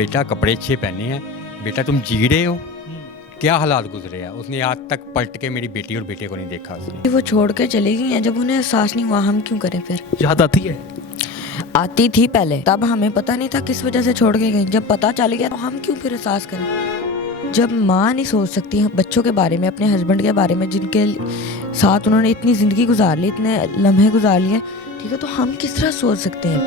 बेटा कपड़े अच्छे पहने हैं, बेटा तुम जी रहे हो, क्या हालात गुजरे हैं। उसने आज तक पलट के मेरी बेटी और बेटे को नहीं देखा उसने। वो छोड़ के चली गई हैं, जब उन्हें एहसास नहीं हुआ हम क्यों करें फिर। याद आती है? आती थी पहले, तब हमें पता नहीं था किस वजह से छोड़ के गई। जब पता चल गया तो हम क्यों फिर एहसास करें। जब माँ नहीं सोच सकती बच्चों के बारे में, अपने हस्बैंड के बारे में, जिनके साथ उन्होंने इतनी ज़िंदगी गुजार ली, इतने लम्हे गुजार लिए, ठीक है, तो हम किस तरह सोच सकते हैं।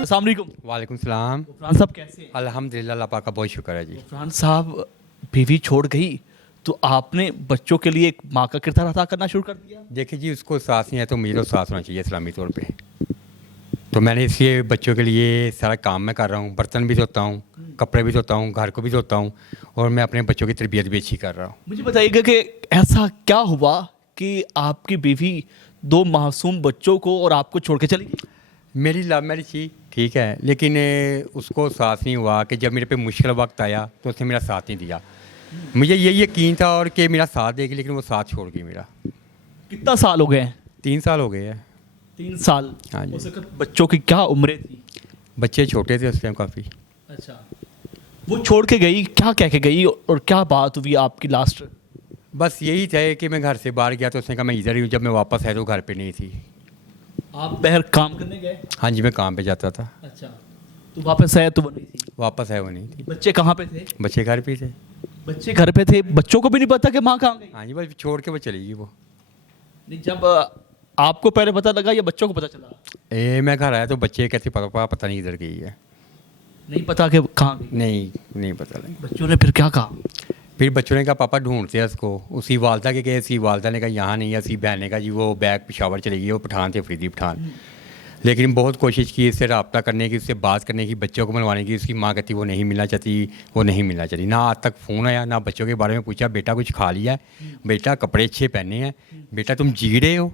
अस्सलाम वालेकुम। वालेकुम सलाम। गफरान साहब कैसे हैं? अल्हम्दुलिल्लाह, अल्लाह पाक का बहुत शुक्र है जी। गफरान साहब, बीवी छोड़ गई तो आपने बच्चों के लिए एक माँ का किरदार अदा करना शुरू कर दिया। देखिए जी, उसको सास नहीं है तो मेरे सास होना चाहिए इस्लामी तौर पे। तो मैंने इसलिए बच्चों के लिए सारा काम मैं कर रहा हूँ, बर्तन भी धोता हूँ, कपड़े भी धोता हूँ, घर को भी धोता हूँ, और मैं अपने बच्चों की तरबियत भी अच्छी कर रहा हूँ। मुझे बताइएगा कि ऐसा क्या हुआ कि आपकी बीवी दो मासूम बच्चों को और आपको छोड़ के चली गई? मेरी लव मैरिज थी, ठीक है, लेकिन उसको साथ नहीं हुआ कि जब मेरे पे मुश्किल वक्त आया तो उसने मेरा साथ नहीं दिया। मुझे यही यकीन था और कि मेरा साथ देगी, लेकिन वो साथ छोड़ गई मेरा। कितना साल हो गए हैं? 3 साल हो गए हैं। 3 साल। हाँ जी। उस वक्त बच्चों की क्या उम्रें थी? बच्चे छोटे थे उस टाइम काफ़ी। अच्छा, वो छोड़ के गई, क्या कह के गई और क्या बात हुई आपकी लास्ट? बस यही था कि मैं घर से बाहर गया तो उसने कहा मैं इधर ही हूँ। जब मैं वापस आया तो घर पे नहीं थी। आप बाहर काम करने गए? हाँ जी, मैं काम पे जाता था। अच्छा, तो वापस आया तो वो नहीं थी? वापस आया वो नहीं थी। बच्चे कहाँ पे थे? बच्चे घर पे थे। बच्चे घर पे थे, बच्चों को भी नहीं पता कि माँ कहाँ गई? हाँ जी, बस छोड़ के वो चली गई वो। नहीं, जब आपको पहले पता लगा या बच्चों को पता चला? मैं घर आया तो बच्चे कहते पापा पता नहीं इधर गई है। नहीं पता कि कहाँ गई? नहीं पता लगा। बच्चों ने फिर क्या कहा? फिर बच्चों ने कहा पापा ढूंढते हैं उसको। उसी वालदा के गए, उसकी वालदा ने कहा यहाँ नहीं है। उसकी बहन ने कहा जी वो बैग पेशावर चली गई, वो पठान थे, अफरीदी पठान। लेकिन बहुत कोशिश की इससे रब्ता करने की, उससे बात करने की, बच्चों को मनवाने की। उसकी माँ कहती वो नहीं मिलना चाहती, वो नहीं मिलना चाहती। ना आज तक फ़ोन आया, ना बच्चों के बारे में पूछा, बेटा कुछ खा लिया है, बेटा कपड़े अच्छे पहने हैं, बेटा तुम जी रहे हो,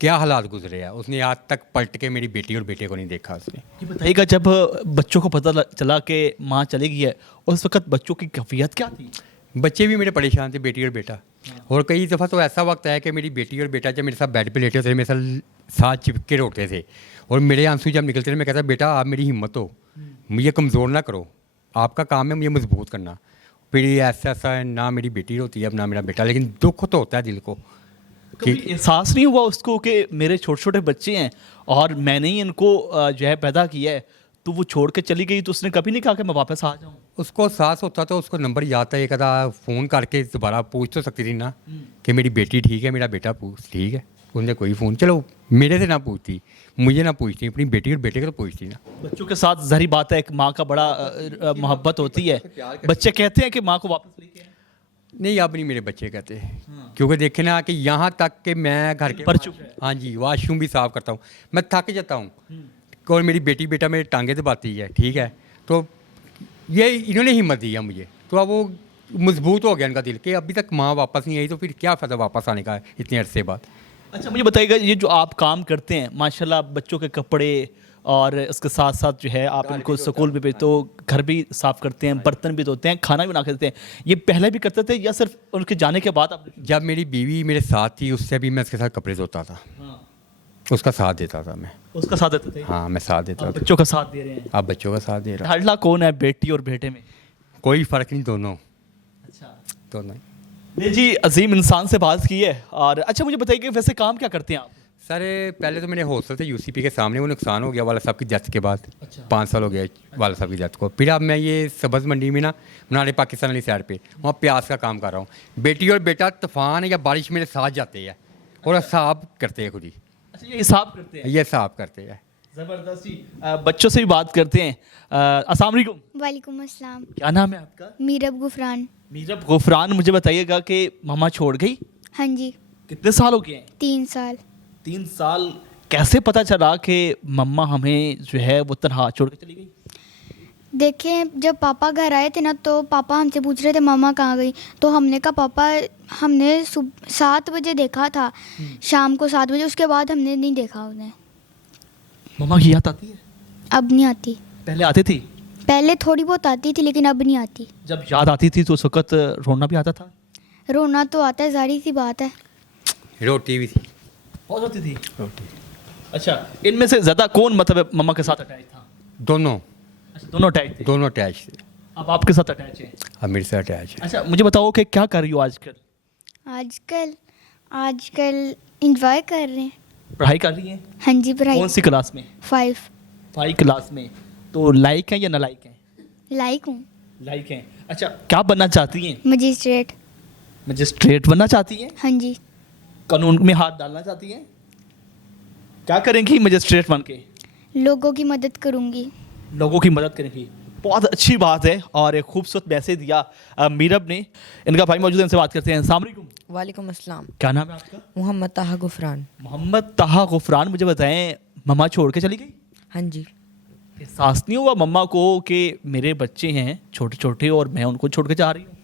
क्या हालात गुजरे हैं। उसने आज तक पलट के मेरी बेटी और बेटे को नहीं देखा उसने। ये बताइएगा, जब बच्चों को पता चला कि माँ चली गई है, उस वक्त बच्चों की कैफियत क्या थी? बच्चे भी मेरे परेशान थे, बेटी और बेटा। और कई दफ़ा तो ऐसा वक्त आया कि मेरी बेटी और बेटा जब मेरे साथ बेड पे लेटे होते थे, मेरे साथ चिपक के रोते थे, और मेरे आंसू जब निकलते थे, मैं कहता बेटा आप मेरी हिम्मत हो, मुझे कमज़ोर ना करो, आपका काम है मुझे मजबूत करना। फिर ये ऐसा ना मेरी बेटी रोती है अब, ना मेरा बेटा, लेकिन दुख तो होता है दिल को। कभी एहसास नहीं हुआ उसको कि मेरे छोटे छोटे बच्चे हैं और मैंने ही इनको जो है पैदा किया है, तो वो छोड़ के चली गई तो उसने कभी नहीं कहा कि मैं वापस आ जाऊँ? उसको एहसास होता तो उसको नंबर याद था, एक आधा फ़ोन करके दोबारा पूछ तो सकती थी ना कि मेरी बेटी ठीक है, मेरा बेटा ठीक है। उनने कोई फ़ोन, चलो मेरे से ना पूछती, मुझे ना पूछती, अपनी बेटी और बेटे को तो पूछती ना। बच्चों के साथ ज़ाहिर बात है, एक माँ का बड़ा मोहब्बत होती है। बच्चे कहते हैं कि माँ को वापस लेके आए? नहीं, अब नहीं मेरे बच्चे कहते, क्योंकि देखे ना कि यहाँ तक कि मैं घर के पर चुका है। हाँ जी, वॉशरूम भी साफ़ करता हूँ, मैं थक जाता हूँ, और मेरी बेटी बेटा मेरे टांगे दबाती है, ठीक है। तो ये इन्होंने हिम्मत दी है मुझे, तो अब वो मजबूत हो गया इनका दिल कि अभी तक माँ वापस नहीं आई, तो फिर क्या फ़ायदा वापस आने का इतने अरसे बाद। अच्छा, मुझे बताइएगा, ये जो आप काम करते हैं माशाल्लाह, बच्चों के कपड़े और उसके साथ साथ जो है आप इनको स्कूल भी भेजते हो, घर भी साफ़ करते हैं, बर्तन भी धोते हैं, खाना भी बना के देते हैं, ये पहले भी करते थे या सिर्फ उनके जाने के बाद आपने? जब मेरी बीवी मेरे साथ थी उससे भी मैं उसके साथ कपड़े धोता था, उसका साथ देता था मैं। उसका साथ देते थे? हाँ, मैं साथ देता अब था। बच्चों का साथ दे रहे हैं? आप बच्चों का साथ दे रहा। लाडला कौन है, बेटी और बेटे में? कोई फ़र्क नहीं, दोनों अच्छा, दोनों। नहीं जी, अजीम इंसान से बात की है। और अच्छा, मुझे बताइए कि वैसे काम क्या करते हैं आप? सर पहले तो मैंने हॉस्टल थे यूसीपी के सामने, वो नुकसान हो गया वाला साहब की डेथ के बाद। अच्छा। 5 साल हो गया वाला साहब की डेथ को। फिर अब मैं ये सब्ज़ मंडी में ना मनाली पाकिस्तान वाली साइड पे वहाँ प्याज का काम कर रहा हूँ। बेटी और बेटा तूफान या बारिश मेरे साथ जाते हैं और हिसाब करते हैं खुद ही। अच्छा, ये हिसाब करते हैं? ये हिसाब करते हैं। ज़बरदस्त जी। बच्चों से भी बात करते हैं। अस्सलाम वालेकुम। वालेकुम अस्सलाम। क्या नाम है आपका? मीरब गुफरान। मीरब गुफरान, मुझे बताइएगा कि मामा छोड़ गई, हाँ जी, कितने साल हो गए हैं? 3 साल। 3 साल। कैसे पता चला कि मम्मा हमें जो है वो तनहा छोड़ के चली गई? देखें, जब पापा घर आए थे ना, तो पापा हमसे पूछ रहे थे मामा कहाँ गई, तो हमने कहा पापा हमने 7 बजे देखा था, शाम को 7 बजे, उसके बाद हमने नहीं देखा उन्हें। मम्मा की याद आती है? अब नहीं आती। पहले आती थी? पहले थोड़ी बहुत आती थी, लेकिन अब नहीं आती। जब याद आती थी तो उस वक्त रोना भी आता था? रोना तो आता है, जाहिर सी बात है। रोटी भी थी। बहुत होती थी। रोटी। अच्छा, इनमें से ज़्यादा कौन मतलब मम्मा के साथ अटैच था? दोनों। अच्छा, दोनों अटैच थे। दोनों अटैच थे। अब आपके साथ अटैच है। अब मेरे साथ अटैच है। अच्छा, मुझे बताओ कि क्या कर रही हो आजकल? आजकल आजकल इंजॉय कर रहे हैं। पढ़ाई कर रही है? हाँ जी, पढ़ाई। कौन सी क्लास में? 5 5 क्लास में। तो लाइक है या नालायक है? लाइक हूँ। लाइक है। अच्छा, क्या बनना चाहती हैं? मजिस्ट्रेट। मजिस्ट्रेट बनना चाहती हैं? हाँ जी। कानून में हाथ डालना चाहती हैं? क्या करेंगी मजिस्ट्रेट बन के? लोगों की मदद करूँगी। लोगों की मदद करेंगी। बहुत अच्छी बात है और एक खूबसूरत मैसेज दिया मीरब ने। इनका भाई मौजूद है, इनसे बात करते हैं। अस्सलाम वालेकुम। वालेकुम अस्सलाम। क्या नाम है आपका? मोहम्मद ताहा गुफरान। मोहम्मद ताहा गुफरान। मुझे बताएं, मम्मा छोड़ के चली गई? हाँ जी। एहसास नहीं हुआ मम्मा को कि मेरे बच्चे हैं छोटे छोटे और मैं उनको छोड़ के जा रही हूँ?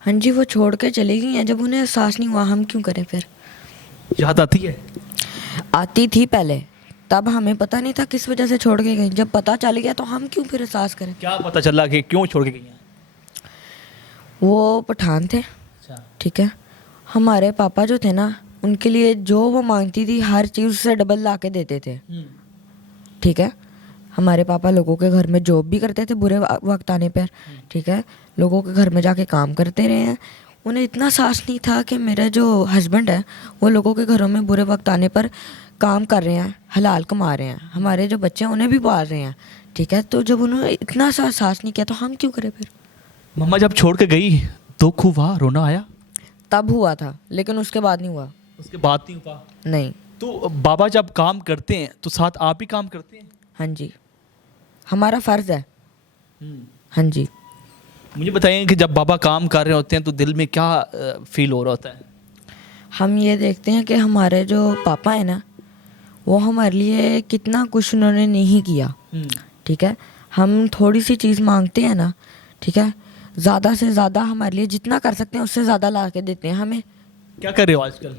हाँ जी, वो छोड़ के चली गई हैं। जब उन्हें एहसास नहीं हुआ, हम क्यों करें फिर? याद आती है? आती थी पहले, तब हमें पता नहीं था किस वजह से छोड़ के गई। जब पता चल गया तो हम क्यों फिर एहसास करें? क्या पता चला कि क्यों छोड़ के गई हैं? वो पठान थे, अच्छा। ठीक है। हमारे पापा जो थे ना, उनके लिए जो वो मांगती थी हर चीज़ उससे डबल ला के देते थे, ठीक है। हमारे पापा लोगों के घर में जॉब भी करते थे बुरे वक्त आने पर, ठीक है। लोगों के घर में जाके काम करते रहे हैं। उन्हें इतना साहस नहीं था कि मेरा जो हस्बैंड है वो लोगों के घरों में बुरे वक्त आने पर काम कर रहे हैं, हलाल कमा रहे हैं, हमारे जो बच्चे हैं उन्हें भी पाल रहे हैं, ठीक है। तो जब उन्होंने इतना सा साहस नहीं किया तो हम क्यों करें फिर? मम्मा जब छोड़ के गई दुख हुआ, रोना आया? तब हुआ था, लेकिन उसके बाद नहीं हुआ। उसके बाद नहीं हुआ? नहीं। तो बाबा जब काम करते हैं तो साथ आप भी काम करते हैं? हाँ जी, हमारा फ़र्ज़ है। हाँ जी। मुझे बताएं कि जब बाबा काम कर रहे होते हैं तो दिल में क्या फील हो रहा होता है? हम ये देखते हैं कि हमारे जो पापा हैं ना, वो हमारे लिए कितना कुछ उन्होंने नहीं किया, ठीक है। हम थोड़ी सी चीज़ मांगते हैं ना, ठीक है, ज़्यादा से ज़्यादा हमारे लिए जितना कर सकते हैं उससे ज़्यादा ला के देते हैं हमें। क्या कर रहे हो आजकल?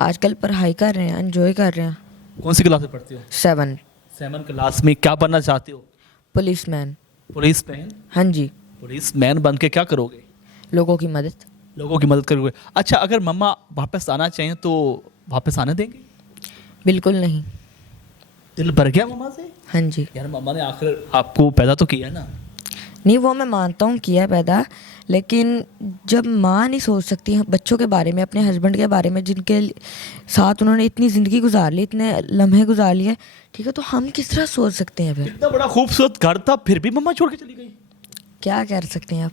आजकल पढ़ाई कर रहे हैं, एंजॉय कर रहे हैं। कौन सी क्लास में पढ़ते हो? 7। 7 क्लास में। क्या बनना चाहते हो? पुलिसमैन। पुलिसमैन? हाँ जी। पुलिसमैन बन के क्या करोगे? लोगों की मदद। लोगों की मदद करोगे। अच्छा, अगर मम्मा वापस आना चाहें तो वापस आने देंगे? बिल्कुल नहीं। दिल भर गया मम्मा से? हाँ जी। यार मम्मा ने आखिर आपको पैदा तो किया ना। नहीं, वो मैं मानता हूँ किया पैदा, लेकिन जब माँ नहीं सोच सकती बच्चों के बारे में, अपने हस्बैंड के बारे में, जिनके साथ उन्होंने इतनी ज़िंदगी गुजार ली, इतने लम्हे गुजार लिए, ठीक है, तो हम किस तरह सोच सकते हैं फिर? इतना बड़ा खूबसूरत घर था फिर भी मम्मा छोड़ के चली गई। क्या कर सकते हैं आप?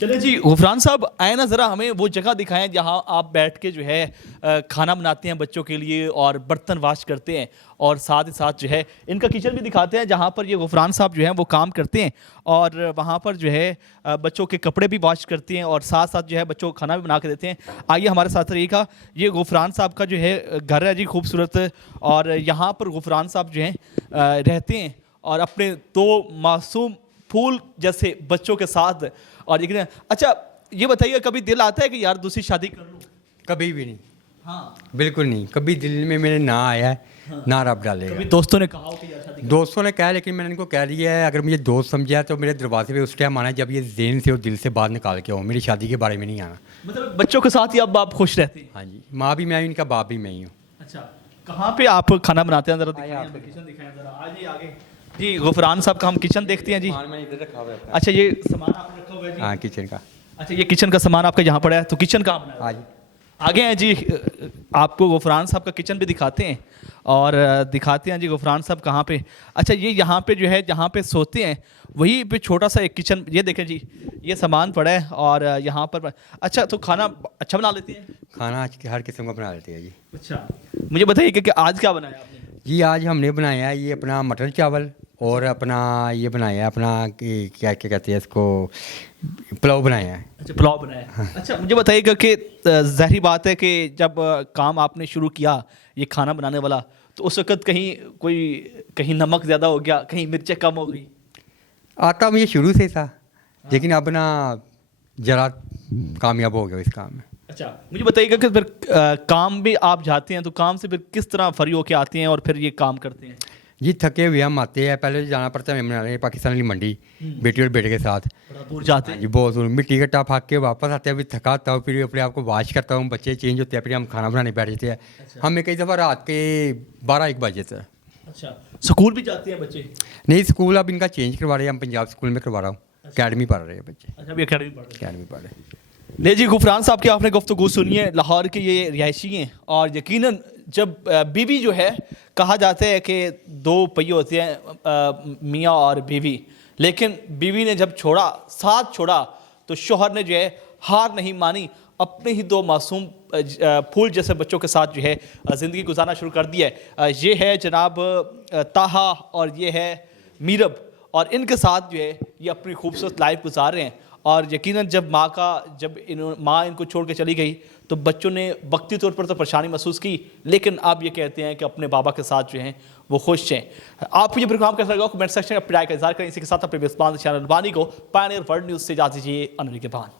चले जी, गुफरान साहब आए ना, ज़रा हमें वो जगह दिखाएं जहां आप बैठ के जो है खाना बनाते हैं बच्चों के लिए और बर्तन वाश करते हैं, और साथ ही साथ जो है इनका किचन भी दिखाते हैं जहां पर ये गुफरान साहब जो है वो काम करते हैं, और वहां पर जो है बच्चों के कपड़े भी वॉश करते हैं और साथ साथ जो है बच्चों को खाना भी बना के देते हैं। आइए हमारे साथ रहिएगा। ये गुफरान साहब का जो है घर है जी, खूबसूरत, और यहाँ पर गुफरान साहब जो हैं रहते हैं और अपने 2 मासूम फूल जैसे बच्चों के साथ। और ये अच्छा, ये बताइए कभी दिल आता है कि यार दूसरी शादी कर लूं? कभी भी नहीं। हाँ। बिल्कुल नहीं, कभी दिल में मेरे ना आया है, ना रब डालेगा। कभी दोस्तों ने कहा हो कि यार शादी कर? दोस्तों ने कहा, लेकिन मैंने इनको कह दिया है अगर मुझे दोस्त समझा तो मेरे दरवाजे पे उस टाइम आना जब ये ज़हन से और दिल से बात निकाल के हो, मेरी शादी के बारे में नहीं आना। मतलब बच्चों के साथ ही अब आप खुश रहते हैं? हाँ जी, माँ भी मैं, इनका बाप भी मैं ही हूँ। अच्छा, कहाँ पे आप खाना बनाते हैं? जरा दिखाएं, किचन दिखाएं जरा। आइए आगे जी। गुफरान साहब का हम किचन देखते हैं जी। इधर रखा हुआ है। अच्छा, ये सामान आपने रखा हुआ है जी? हाँ, किचन का। अच्छा, ये किचन का सामान आपका यहाँ पड़ा है, तो किचन कहाँ बना है? आज आगे हैं जी, आपको गुफरान साहब का किचन भी दिखाते हैं और दिखाते हैं जी गुफरान साहब कहाँ पे। अच्छा, ये यहाँ पे जो है जहाँ पे सोते हैं वहीं पे छोटा सा एक किचन, ये देखें जी, ये सामान पड़ा है और यहाँ पर। अच्छा, तो खाना अच्छा बना लेते हैं? खाना आज हर किस्म का बना लेते हैं जी। अच्छा, मुझे बताइए कि आज क्या बनाया आपने? जी, आज हमने बनाया है ये अपना मटर चावल, और अपना ये बनाया है अपना क्या क्या कहते हैं इसको, पुलाव बनाया है। अच्छा, पुलाव बनाया है। अच्छा, मुझे बताइएगा कि ज़ाहिर बात है कि जब काम आपने शुरू किया ये खाना बनाने वाला, तो उस वक़्त कहीं नमक ज़्यादा हो गया, कहीं मिर्चें कम हो गई? आता मुझे शुरू से था, लेकिन अब ना ज़रा कामयाब हो गया इस काम में। अच्छा, मुझे बताइएगा कि फिर काम भी आप जाते हैं तो काम से फिर किस तरह फ्री होके आते हैं और फिर ये काम करते हैं? जी, थके हुए हम आते हैं, पहले जाना पड़ता है, हमें बनाने पाकिस्तान वाली मंडी, बेटी और बेटे के साथ। बड़ा दूर जाते हैं जी, बहुत दूर, मिट्टी का टाप हाक के वापस आते हैं, अभी थका आता हूँ, फिर अपने आप को वॉश करता हूँ, बच्चे चेंज होते हैं, फिर हम खाना बनाने बैठ जाते हैं। हमें कई दफ़ा रात के 12-1 बज जाते हैं। अच्छा, स्कूल भी जाते हैं बच्चे? नहीं, स्कूल अब इनका चेंज करवा रहे हैं, हम पंजाब स्कूल में करवा रहा हूँ, अकेडमी पढ़ रहे हैं बच्चे, अच्छा, अभी अकेडमी पढ़ रहे हैं। अकेडमी पढ़ रहे हैं। ले जी, गुफरान साहब की आपने गुफ्तगू सुनी है, लाहौर के ये रिहायशी हैं और यकीनन जब बीवी जो है, कहा जाता है कि दो पहिए होते हैं, मियाँ और बीवी, लेकिन बीवी ने जब छोड़ा, साथ छोड़ा, तो शोहर ने जो है हार नहीं मानी, अपने ही दो मासूम फूल जैसे बच्चों के साथ जो है ज़िंदगी गुजारना शुरू कर दिया है। ये है जनाब ताहा और ये है मीरब, और इनके साथ जो है ये अपनी खूबसूरत लाइफ गुजार रहे हैं। और यकीनन जब माँ इनको छोड़ के चली गई तो बच्चों ने वक्ती तौर पर तो परेशानी महसूस की, लेकिन अब ये कहते हैं कि अपने बाबा के साथ जो हैं वो खुश हैं। आप ये प्रोग्राम कैसा लगा कमेंट सेक्शन में अपनी राय का इज़हार करें। इसी के साथ अपने मेज़बान चैनल बानी को पायनियर वर्ल्ड न्यूज़ से इजाज़त दीजिए। अनरी के बाद